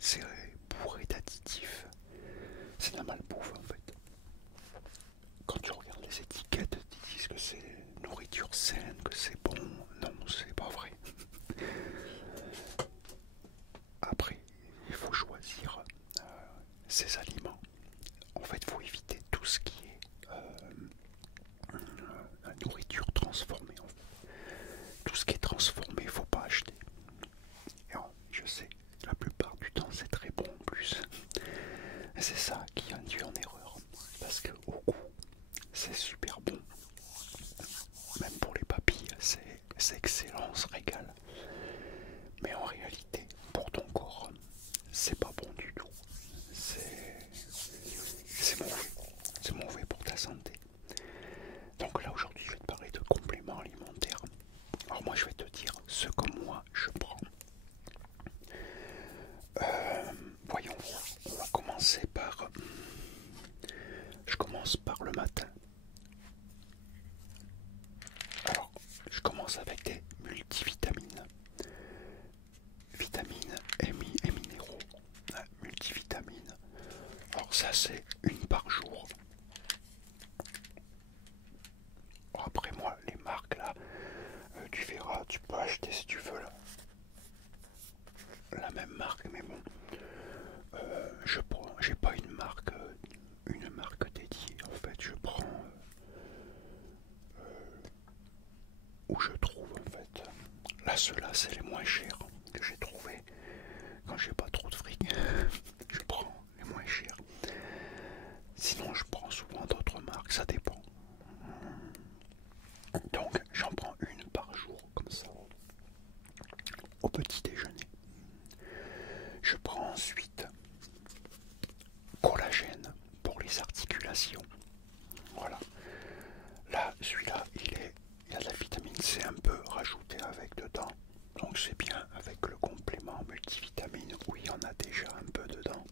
c'est bourré d'additifs. C'est de la malbouffe en fait. Quand tu regardes les étiquettes, ils disent que c'est nourriture saine, que c'est bon. Non, c'est pas vrai. Après, il faut choisir ses aliments. En fait, il faut éviter tout ce qui est nourriture transformée. En fait. Tout ce qui est transformé, il ne faut pas acheter. Et je sais, la plupart du temps, c'est très bon en plus. Et c'est ça qui induit en erreur. Parce que au goût, c'est super bon. Même pour les papilles, c'est excellent, on se régale. Mais en réalité, pour ton corps, c'est pas bon du tout. C'est mauvais. C'est mauvais pour ta santé. Donc là aujourd'hui je vais te parler de compléments alimentaires. Alors moi je vais te dire ce que moi je prends. Voyons voir. On va commencer par. Je commence par le matin. Alors je commence avec des multivitamines. Vitamines et minéraux. Multivitamines. Alors ça c'est une par jour. Après moi, les marques là, tu verras, tu peux acheter si tu veux là, la même marque, mais bon, j'ai pas une marque dédiée. En fait, je prends où je trouve en fait. Là, ceux-là, c'est les moins chers que j'ai trouvé quand j'ai pas trop de fric. Je prends les moins chers. Sinon, je prends souvent d'autres marques, ça dépend. Donc, j'en prends une par jour comme ça. Au petit déjeuner. Je prends ensuite collagène pour les articulations. Voilà. Là, celui-là, il y a de la vitamine C un peu rajoutée avec dedans. Donc c'est bien avec le complément multivitamine où il y en a déjà un peu dedans.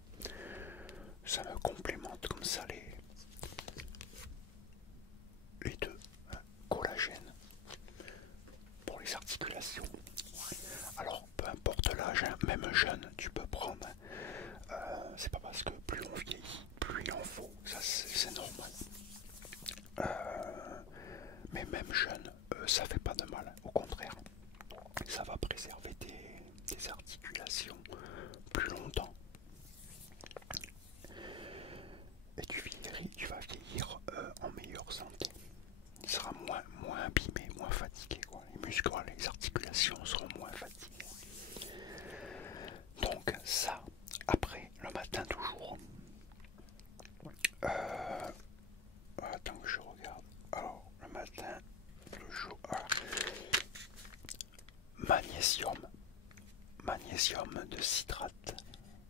Ça me complémente comme ça les deux. Collagène pour les articulations. Alors, peu importe l'âge, hein, même jeune, tu peux prendre. C'est pas parce que plus on vieillit, plus il en faut. Ça, c'est normal. Mais même jeune, ça fait pas de mal. Au contraire, ça va préserver tes articulations plus longtemps. Et tu vas vieillir en meilleure santé. Il sera moins abîmé, moins fatigué. Quoi. Les muscles, les articulations seront moins fatiguées. Donc ça, après, le matin toujours. Attends que je regarde. Alors, le matin, toujours. Magnésium. Magnésium de citrate.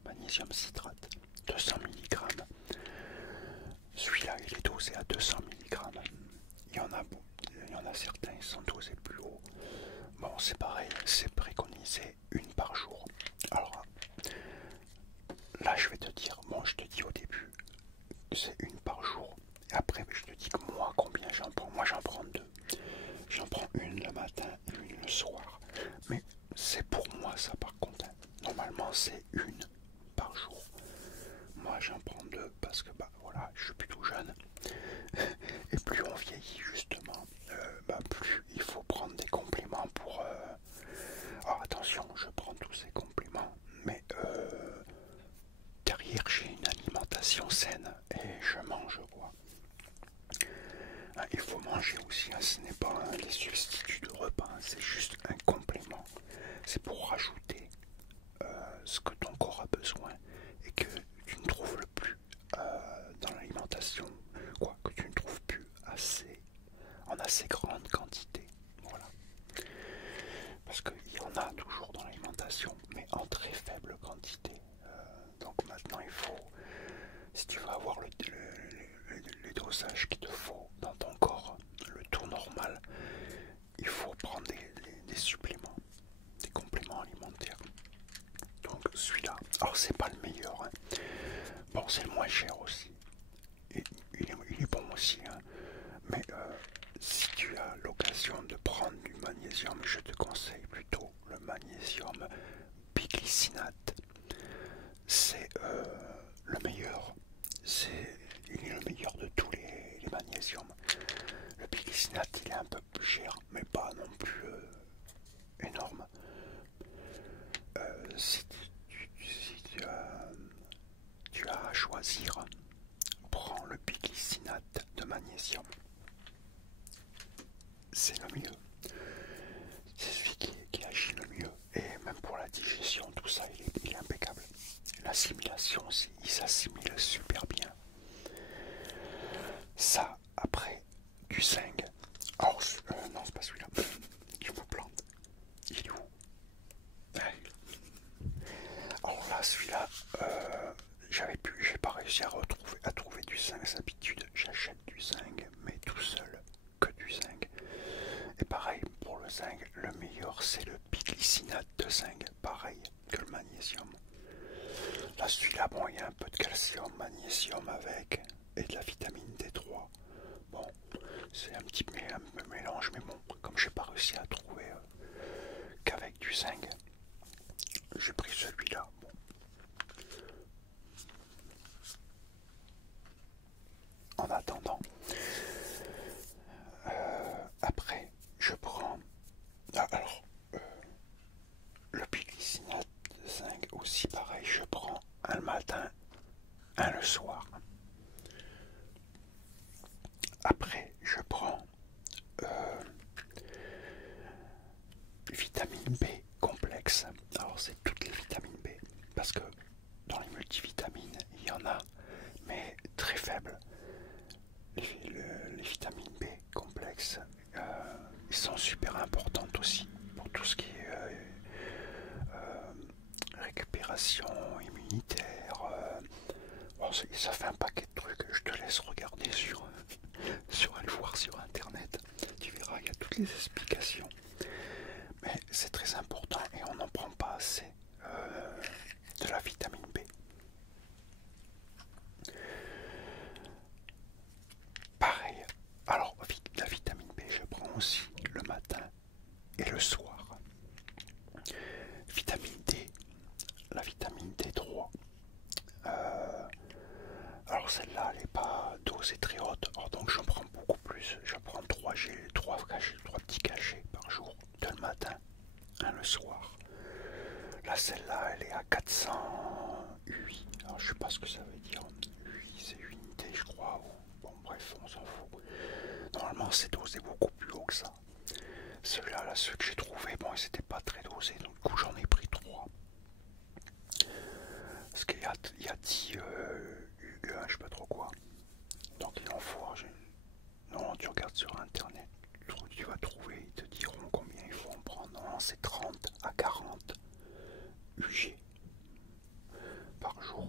Magnésium citrate. 200 mg. Celui-là, il est dosé à 200 mg. Il y en a certains qui sont dosés plus haut. Bon, c'est pareil, c'est préconisé une par jour. Alors, là, je vais te dire, bon, je te dis au début, c'est une par jour. Et après, je te dis que moi, combien j'en prends. Moi, j'en prends deux. J'en prends une le matin et une le soir. Mais c'est pour moi, ça, par contre. Normalement, c'est une par jour. Moi, j'en prends deux parce que, bah, voilà, je suis plutôt jeune. Et plus on vieillit, justement, plus il faut prendre des compléments pour... Alors, attention, je prends tous ces compléments, mais derrière, j'ai une alimentation saine et je mange, quoi. Il faut manger aussi, hein, ce n'est pas des substituts de repas, hein, c'est juste un complément. C'est pour rajouter ce que ton corps a besoin et que tu ne trouves plus dans l'alimentation, quoi, que tu ne trouves plus en assez grande quantité. Voilà. Parce qu'il y en a toujours dans l'alimentation, mais en très faible quantité. Donc maintenant, il faut, si tu veux avoir les dosages qu'il te faut dans ton corps, le tout normal, il faut prendre des suppléments, des compléments alimentaires. Donc celui-là, alors c'est pas le meilleur, hein. Bon, c'est le moins cher aussi, et il est bon aussi, hein. Mais si tu as l'occasion de prendre du magnésium, je te conseille plutôt le magnésium biglycinate. choisir, prends le biglycinate de magnésium. C'est le mieux. C'est celui qui agit le mieux. Et même pour la digestion, tout ça, il est impeccable. L'assimilation aussi, il s'assimile super bien. Ça, après, du zinc. Alors, non, c'est pas celui-là. Je me plante. Il est où? Alors là, celui-là, j'ai pas réussi à trouver du zinc. D'habitude, j'achète du zinc, mais tout seul, que du zinc. Et pareil, pour le zinc, le meilleur, c'est le biglycinate de zinc. Pareil que le magnésium. Là, celui-là, bon, il y a un peu de calcium, magnésium avec, et de la vitamine D3. Bon, c'est un petit mélange, mais bon, comme j'ai pas réussi à trouver qu'avec du zinc, j'ai pris celui-là. Bon. En attendant, après, je prends. Alors, le biglycinate de zinc aussi, pareil, je prends un le matin, un le soir. Après, je prends vitamine B complexe. Alors, c'est toutes les vitamines B, parce que dans les multivitamines, il y en a, mais très faibles. Les vitamines B complexes, ils sont super importantes aussi pour tout ce qui est récupération immunitaire. Bon, ça fait un paquet de trucs. Je te laisse regarder aller voir sur internet. Tu verras, il y a toutes les explications. Mais c'est très important et on n'en prend pas assez de la vitamine B. Pareil. Alors, la vitamine B, je prends aussi le matin et le soir. Vitamine D, la vitamine D3. Alors celle-là, elle n'est pas dosée très haute, alors donc j'en prends beaucoup plus. Je prends 3 petits cachets par jour, 2 le matin, 1 le soir. Là, celle-là, elle est à 408. Alors je sais pas ce que ça veut dire. 8, c'est unité, je crois. Bon, bref, on s'en fout. Normalement, c'est dosé beaucoup plus haut que ça. Ceux-là, là, ceux que j'ai trouvés, bon, ils n'étaient pas très dosés, donc du coup, j'en ai pris 3. Parce qu'il y a 10 je sais pas trop quoi. Donc il en faut. Non, tu regardes sur internet, tu vas trouver, ils te diront combien il faut en prendre. Non, c'est 30 à 40 UG par jour.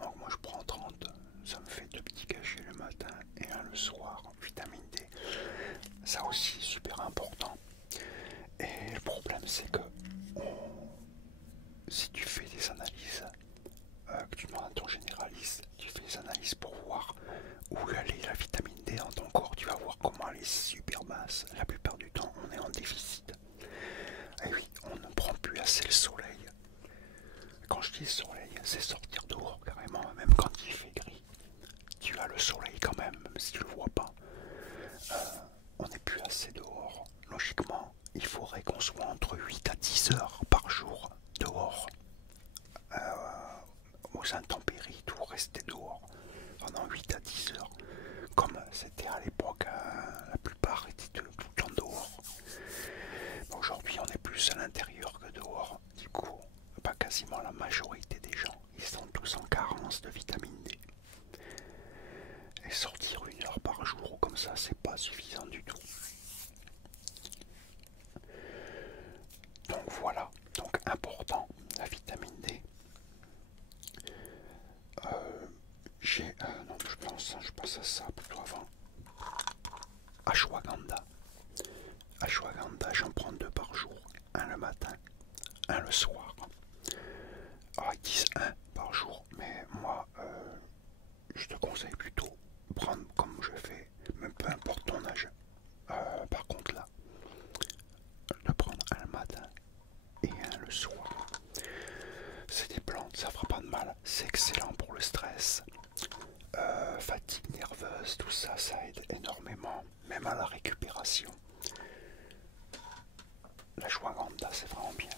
Donc moi je prends 30, ça me fait 2 petits cachets le matin et 1 le soir. Vitamine D, ça aussi super important. Et le problème c'est que si tu fais des analyses, que tu demandes à ton généraliste, tu fais des analyses pour voir où elle est la vitamine D dans ton corps, tu vas voir comment elle est super basse. La plupart du temps, on est en déficit. Et oui, on ne prend plus assez le soleil. Quand je dis soleil, c'est sortir dehors carrément, même quand il fait gris. Tu as le soleil quand même si tu le vois pas. On n'est plus assez dehors. Logiquement, il faudrait qu'on soit entre 8 à 10 heures par jour dehors. Aux intempéries, tout rester dehors pendant 8 à 10 heures. Comme c'était à l'époque, la plupart étaient tout le temps dehors. Aujourd'hui, on est plus à l'intérieur que dehors. Du coup, pas quasiment la majorité des gens, ils sont tous en carence de vitamine D. Et sortir 1 heure par jour comme ça, c'est pas suffisant du tout. Donc voilà, donc important, la vitamine D. Non, je pense à ça plutôt avant. Ashwagandha. Ashwagandha, j'en prends 2 par jour. 1 le matin, 1 le soir. Alors ils disent 1 par jour, mais moi, je te conseille plutôt prendre comme je fais, même peu importe ton âge. Par contre là, de prendre 1 le matin et 1 le soir. C'est des plantes, ça fera pas de mal. C'est excellent pour le stress. Fatigue nerveuse, tout ça, ça aide énormément, même à la récupération. La ashwagandha, c'est vraiment bien.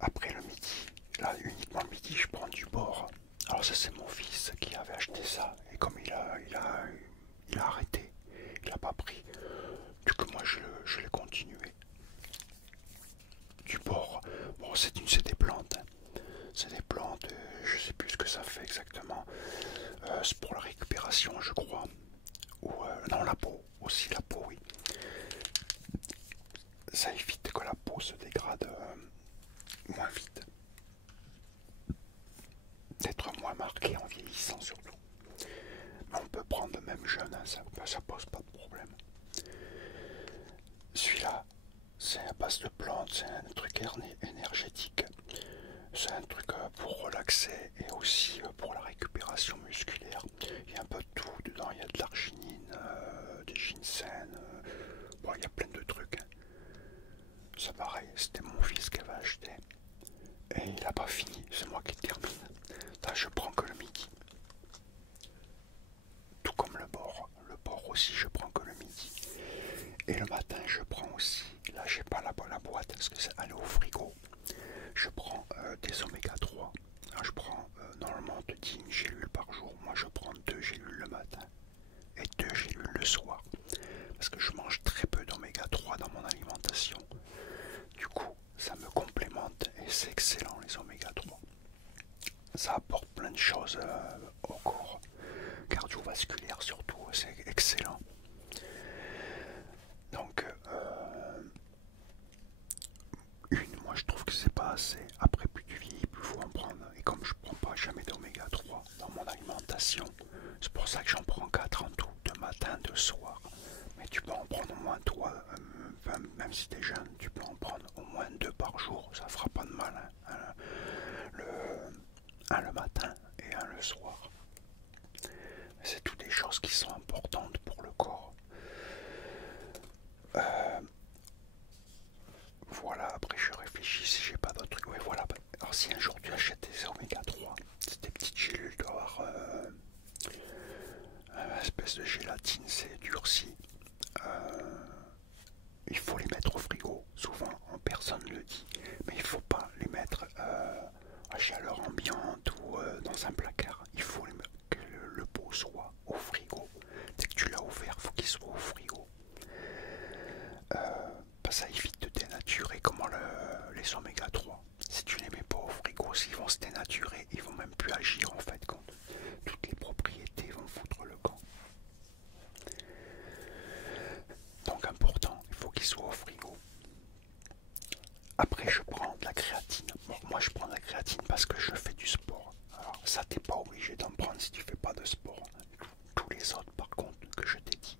Après le midi, là Alors c'est des plantes, hein. C'est des plantes, je sais plus ce que ça fait exactement. C'est pour la récupération, je crois. Ou non, la peau, aussi la peau, oui. Ça évite que la peau se dégrade moins vite. D'être moins marqué en vieillissant surtout. Mais on peut prendre même jeune, hein, ça pose pas de problème. Celui-là, c'est à base de plantes, c'est un truc énergétique. C'est un truc pour relaxer et aussi pour la récupération musculaire. Il y a un peu de tout dedans, il y a de l'arginine, des ginseng, bon, il y a plein de trucs. Hein. Ça pareil, c'était mon fils qui avait acheté. Et il n'a pas fini, c'est moi qui termine. Là, je prends que le midi. Tout comme le bord. Le bord aussi, je prends que le midi. Et le matin, je prends aussi. Là, j'ai pas la boîte parce que c'est allé au frigo. Je prends des oméga 3. Là, je prends, normalement, on te dit une gélule par jour. Moi, je prends 2 gélules le matin et 2 gélules le soir. Parce que je mange très peu d'oméga 3 dans mon alimentation. Du coup, ça me complémente et c'est excellent les oméga 3. Ça apporte plein de choses au corps. Cardiovasculaire surtout, c'est excellent. Donc, moi je trouve que c'est pas assez. Après, plus tu vieillis, plus il faut en prendre. Et comme je prends pas jamais d'oméga 3 dans mon alimentation, c'est pour ça que j'en prends 4 en tout, de matin, de soir. Mais tu peux en prendre au moins toi, même si tu es jeune, tu peux en prendre au moins 2 par jour, ça fera pas de mal. Hein. Un le matin et un le soir. C'est toutes des choses qui sont importantes pour le corps. Voilà, après je réfléchis si j'ai pas d'autres trucs. Oui, voilà. Alors si un jour tu achètes des oméga 3, c'est des petites gélules, tu dois avoir une espèce de gélatine, c'est durci. Il faut les mettre au frigo. Souvent, personne ne le dit, mais il faut pas les mettre à chaleur ambiante ou dans un placard. Il faut que le pot soit au frigo. Dès que tu l'as ouvert, il faut qu'il soit au frigo. Ça évite de dénaturer comme les oméga 3. Si tu les mets pas au frigo, s'ils vont se dénaturer, ils vont même plus agir en fait quand toutes les propriétés vont foutre le camp. Donc important, il faut qu'ils soient au frigo. Après je prends de la créatine. Bon, moi je prends de la créatine parce que je fais du sport. Alors ça t'es pas obligé d'en prendre si tu fais pas de sport. Tous les autres par contre que je t'ai dit,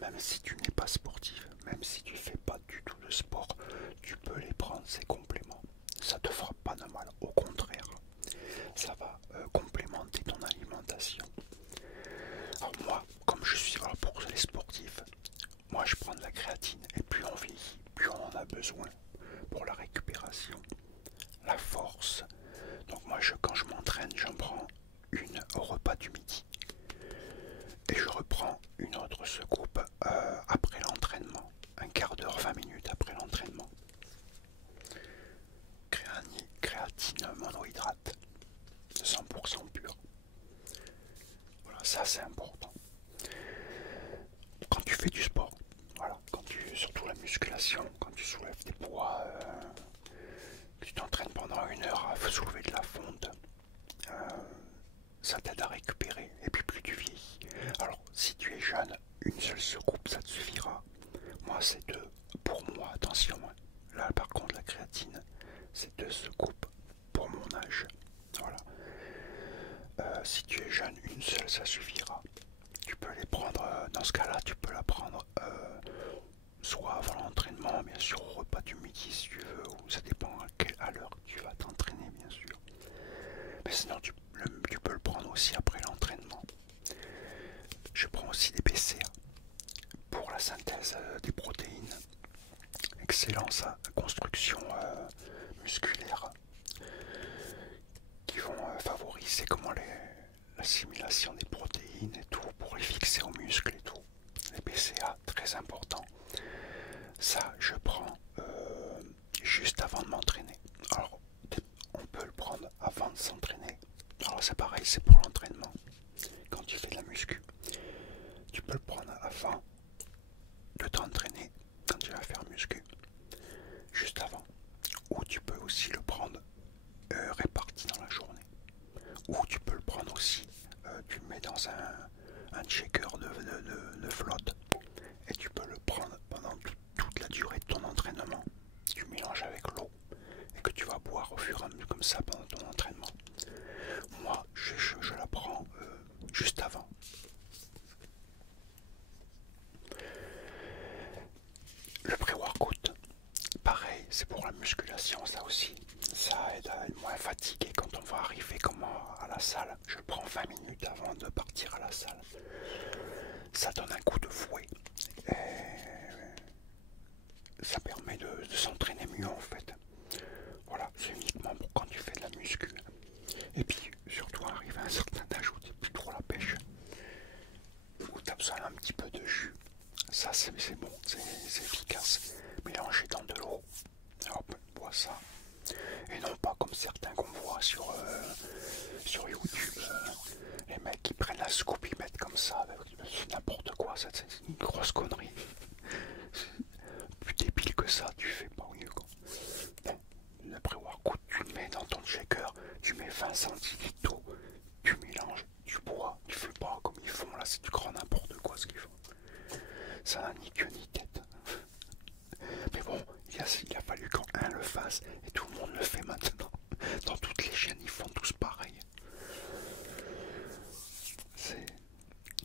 même si tu n'es pas sportif, même si tu fais pas du tout de sport, tu peux les prendre ces compléments. Ça te fera pas de mal, au contraire. Ça va complémenter ton alimentation. Alors moi, comme je suis pour les sportifs, moi je prends de la créatine et plus on vieillit, plus on en a besoin pour la récupération, la force. Donc moi quand je m'entraîne, j'en prends une au repas du midi. Et je reprends une autre secoupe après l'entraînement, un quart d'heure, 20 minutes après l'entraînement. Créatine monohydrate, 100% pur. Voilà, ça c'est important. Quand tu fais du sport, voilà, surtout la musculation, quand tu soulèves des poids, que tu t'entraînes pendant 1 heure à soulever de la fonte, ça t'aide à récupérer et puis plus tu vieillis. Alors si tu es jeune, une seule secoupe ça te suffira. Moi c'est 2 pour moi, attention. Là par contre la créatine c'est 2 secoupes pour mon âge. Voilà. Si tu es jeune, une seule ça suffira. Tu peux les prendre, dans ce cas-là tu peux la prendre soit avant l'entraînement, bien sûr au repas du midi si tu veux, ou ça dépend à l'heure que tu vas t'entraîner bien sûr. Mais sinon tu peux le prendre aussi après l'entraînement. Je prends aussi des BCA pour la synthèse des protéines. Excellent ça, construction musculaire qui vont favoriser l'assimilation des protéines et tout pour les fixer aux muscles et tout. Les BCA, très important. Ça, je prends juste avant de m'entraîner. Alors, ça pendant ton entraînement. Moi, je la prends juste avant. Le pré-workout, pareil, c'est pour la musculation, ça aussi. Ça aide à être moins fatigué quand on va arriver à la salle. Je le prends 20 minutes avant de partir à la salle. Ça donne un coup de fouet. Et ça permet de s'entraîner mieux en fait. Voilà, c'est uniquement pour quand tu fais de la muscu. Et puis, surtout arrivé à un certain âge où tu n'es plus trop la pêche, où tu as besoin d'un petit peu de jus. Ça, c'est bon, c'est efficace. Mélanger dans de l'eau, hop, bois ça. Et non pas comme certains qu'on voit sur YouTube, les mecs qui prennent la scoop, ils mettent comme ça, c'est n'importe quoi, c'est une grosse connerie. Plus débile que ça, tu fais pas mieux quoi. Bon, le pré-workout, tu le mets dans ton shaker, tu mets 20 centilitres d'eau, tu mélanges, tu bois, tu fais pas comme ils font là, c'est du grand n'importe quoi ce qu'ils font. Ça n'a ni queue ni tête. Mais bon, il a fallu qu'un le fasse et tout le monde le fait maintenant. Dans toutes les chaînes, ils font tous pareil. C'est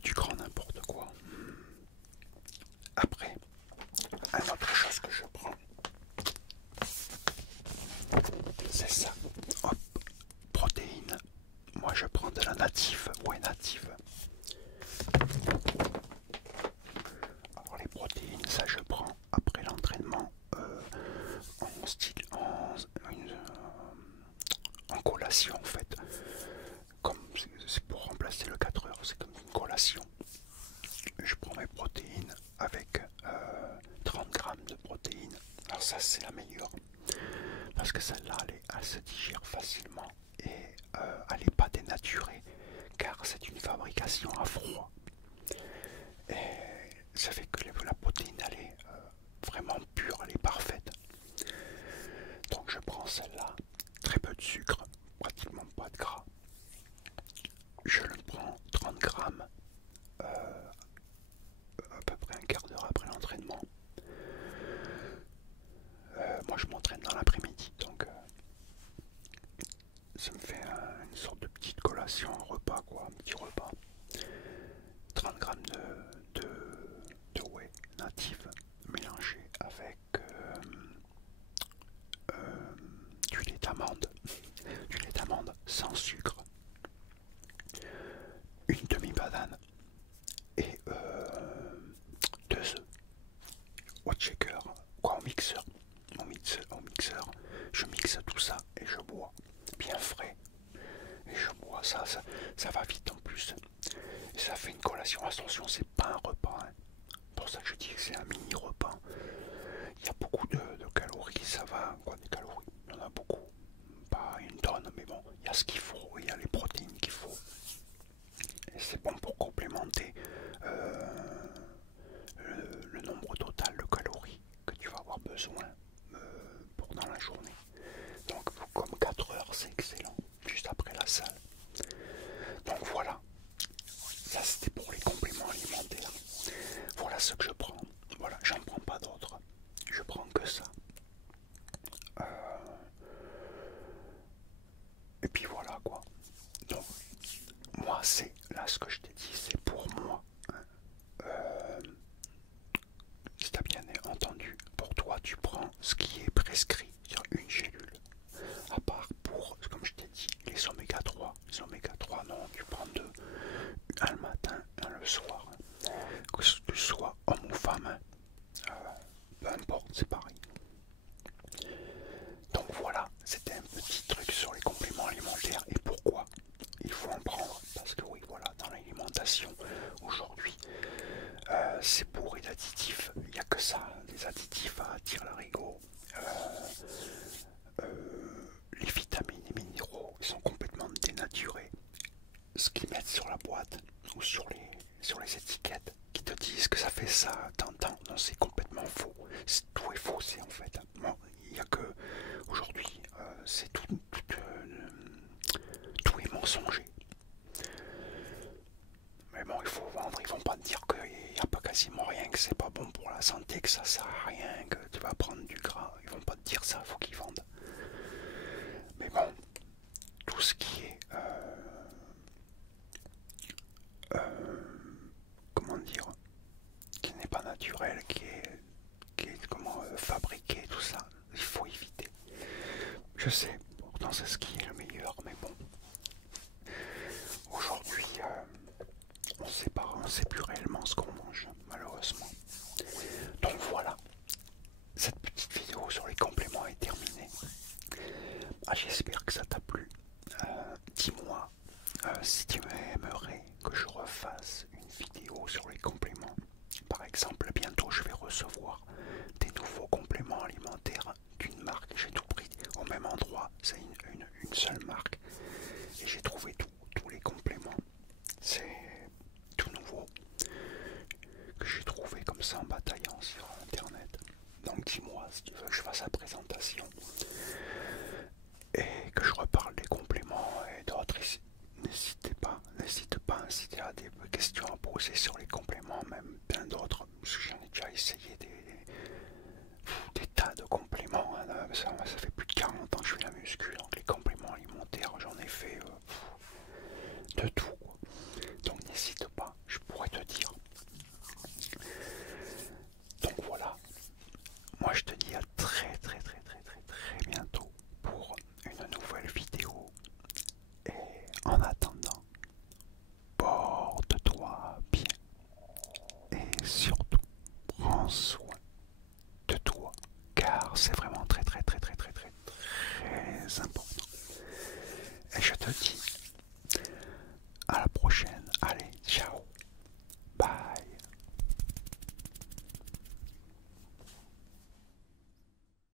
du grand n'importe quoi. Après, une autre chose que je prends, c'est ça. Hop, protéines. Moi, je prends de la native. Ouais, native. Alors, les protéines, ça, je prends après l'entraînement en collation en fait. Comme c'est pour remplacer le 4 heures, c'est comme une collation. Je prends mes protéines avec 30 grammes de protéines. Alors ça c'est la meilleure. Parce que celle-là, elle se digère facilement et elle n'est pas dénaturée. Car c'est une fabrication à froid. Et ça fait que la protéine, elle est vraiment pure, elle est parfaite. Donc je prends celle-là, très peu de sucre, pratiquement pas de gras. Je le prends 30 grammes, à peu près un quart d'heure après l'entraînement. Moi je m'entraîne dans l'après-midi, donc ça me fait une sorte de petite collation, un repas quoi, un petit repas. 30 grammes de whey native mélangé avec du lait d'amande sans sucre, une demi-banane et 2 œufs au shaker, quoi au mixeur. Au mixeur, je mixe tout ça et je bois bien frais. Et je bois ça va vite en plus. Et ça fait une collation. Attention, c'est pas un repas. Hein. Pour ça que je dis que c'est un mini repas. Il y a beaucoup de calories, ça va. Quoi, des calories, il y en a beaucoup. Pas une tonne, mais bon, il y a ce qu'il faut, il y a les protéines qu'il faut. Et c'est bon pour complémenter le nombre total de calories que tu vas avoir besoin pour dans la journée. Donc comme 4 heures, c'est excellent, juste après la salle. Donc voilà, ça c'était pour les compléments alimentaires. Voilà ce que je prends. Voilà, j'en prends pas d'autres. Je prends que ça. Et puis voilà quoi. Donc moi c'est là ce que je t'ai dit, c'est pour moi. Si t'as bien entendu, pour toi tu prends ce qui est prescrit sur une gélule. À part pour, comme je t'ai dit, les oméga 3. Les oméga 3 non, tu prends deux. Un le matin, un le soir. Que tu sois homme ou femme, peu importe, c'est pareil. Donc voilà, c'était un petit truc sur les compléments alimentaires et pourquoi il faut en prendre. Parce que oui, voilà, dans l'alimentation, aujourd'hui, c'est bourré d'additifs. Il n'y a que ça, des additifs à tire-larigot. Les vitamines et minéraux sont complètement dénaturés. Ce qu'ils mettent sur la boîte ou sur les étiquettes qui te disent que ça fait ça, t'entends, non, c'est complètement faux. Tout est faussé en fait. Bon, il n'y a que aujourd'hui, c'est tout est mensonger. Mais bon, il faut vendre, ils vont pas te dire qu'il n'y a pas quasiment rien, que c'est pas bon pour la santé, que ça sert à rien, que tu vas prendre du gras. Ils vont pas te dire ça, faut qu'ils vendent. Mais bon, tout ce qui est comment dire, qui n'est pas naturel, qui est comment fabriqué, tout ça, il faut éviter. Je sais, pourtant c'est ce qui est le meilleur, mais bon. Aujourd'hui, on sait plus réellement ce qu'on mange, malheureusement. Donc voilà, cette petite vidéo sur les compléments est terminée. J'espère que ça t'a plu. Dis-moi si tu aimerais que je refasse une vidéo sur les compléments. Par exemple, bientôt je vais recevoir des nouveaux compléments alimentaires d'une marque. J'ai tout pris au même endroit, c'est une seule marque. Et j'ai trouvé tous les compléments. C'est tout nouveau que j'ai trouvé comme ça en bataillant sur internet. Donc dis-moi si tu veux que je fasse la présentation et que je reparle des compléments et d'autres. N'hésite pas si tu as des questions à poser sur les compléments, même plein d'autres, parce que j'en ai déjà essayé des tas de compléments, hein. Ça fait plus de 40 ans que je fais la muscu, donc les compléments alimentaires j'en ai fait de tout, quoi. Donc n'hésite pas, je pourrais te dire. Donc voilà, moi je te dis à très bientôt pour une nouvelle vidéo. Et en attendant, porte-toi bien et surtout prends soin de toi, car c'est vraiment très important. Et je te dis